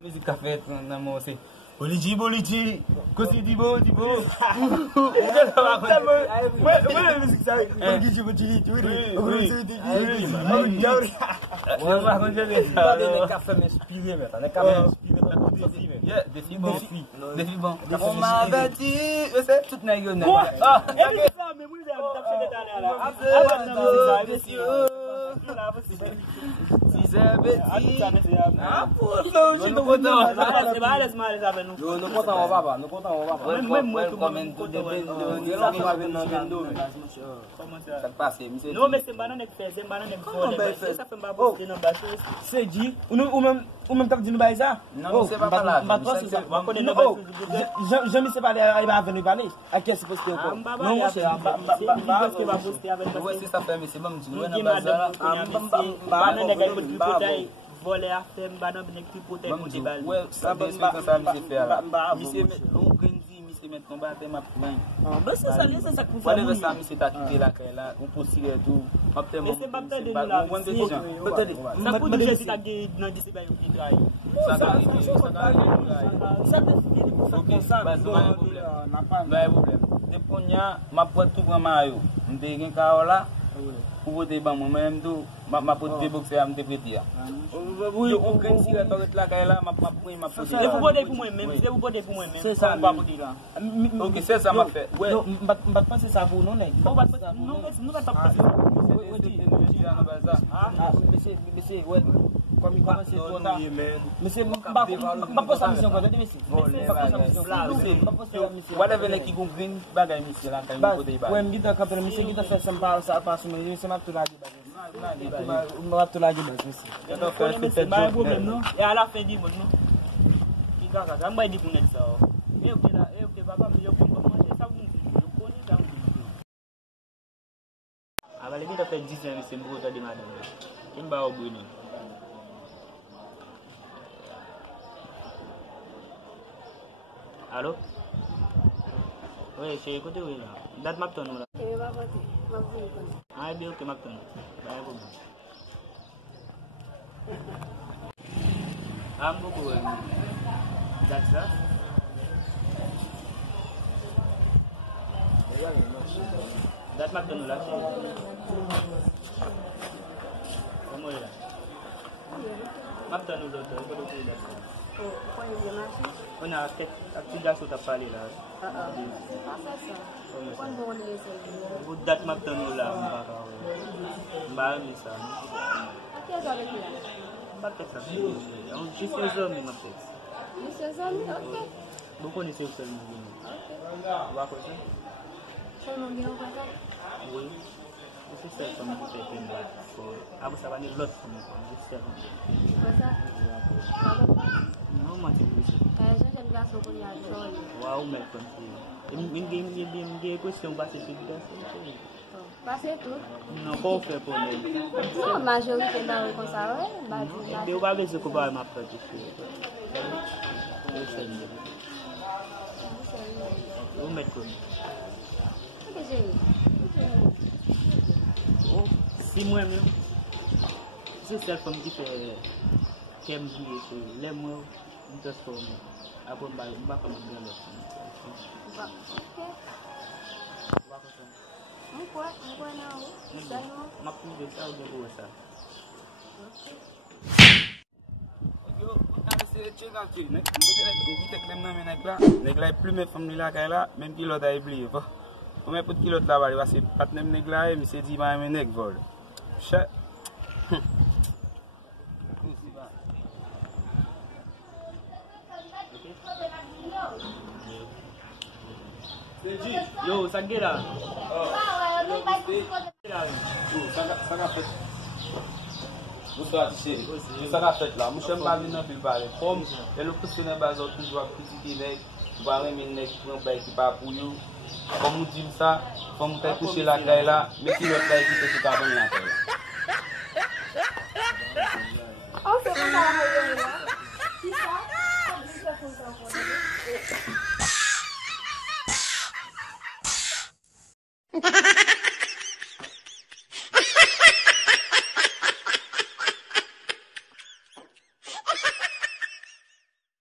Musica feita na moça. Bolidi, bolidi. Cosi de boa, de boa. Yo no conta uma baba, não conta uma baba. Muito comento não, mas semana não é que fez, semana não é que foi. Essa foi uma boa que não baixou. Você diz, o mesmo tá dizendo baixar? não, você vai falar. Já me separei aí vai avenue Valais. Aqui é se fosse tempo. Não, você Você está fazendo isso, vamos dizer, não bazar. Banana é que pode voler a femme, banana é que pode vamos dizer, sabe se você sabe se fera. Você um grande você met combater ma mãe. Mas ça ali ça com pode ver ça você tá aqui lá aquela um possível do até esse babta de lá uma decisão ça pode já está aqui não disse bem o que trai ça não é problema depois ma pode tu maio não tem quem cá lá o bote bang memang ma putih box saya amte petia o kan sila toget la kaila ma pui ma pui c'est vous bote pour moi même c'est vous bote pour moi même c'est ça pas pour dire ok c'est ça ma fait ouais mbak pas c'est ça vous non né non nous pas pas monsieur ouais comme il commence à monsieur mbak pas ça mission quoi de monsieur whatever like you green bagay monsieur la kan ko dey ba ouais mbita kapel monsieur kita fait samba ça passe mais c'est ma tulagi ma tulagi monsieur c'est pas problème non et à la fin du monde non qui gaga ça m'a dit pour net ça et ok là et ok papa je comprends manger ça vous je connais ça avec les fait 10 ans c'est beau de madame qui m'a au bout allô oui c'est écoutez oui là date m'a tonne là ah bien ok m'a tonne bye bon am beaucoup that's ça date m'a tonne là comment là m'a tonne aux autres que le date on a quelque chose à parler là. Vous date maintenant là, mbaa mi ça. Mbaa ça. Je suis un homme ma tête. Monsieur Zami, ok. Vous connaissez le film? Ok. Vous connaissez? Seulement bien voilà. Oui. C'est ça comme vous faites une blague. Ah vous savez l'autre comme vous savez. Non, moi c'est vous. J'aime bien ce qu'on y a joie. Wow, mais comme ça. Une question passée sur le Passez tout. non, pas faire pour nous. Non, majorité dans comme ça, ouais. Mais on va voir ce qu'on va m'apprendre. Vous mettez comme oh, si moi-même, c'est celle femme qui fait qui aime jouer, les mots, nous transformons. Après, on va faire un bien Negla plus mes femmes là là même pilote a oublié pas on met pour pilote là bas c'est pas même negla mais c'est dit ma nèg vol chat yo Sangela bonsoir chérie ça va fait là monsieur pas venir plus parler comme et le professionnel base toujours critiquer nèg voir même nèg prend bail qui pas pour you comme on dit ça comme faire coucher la caille là mais qui l'autre là qui fait tout à bonne la caille Oh c'est pas ça.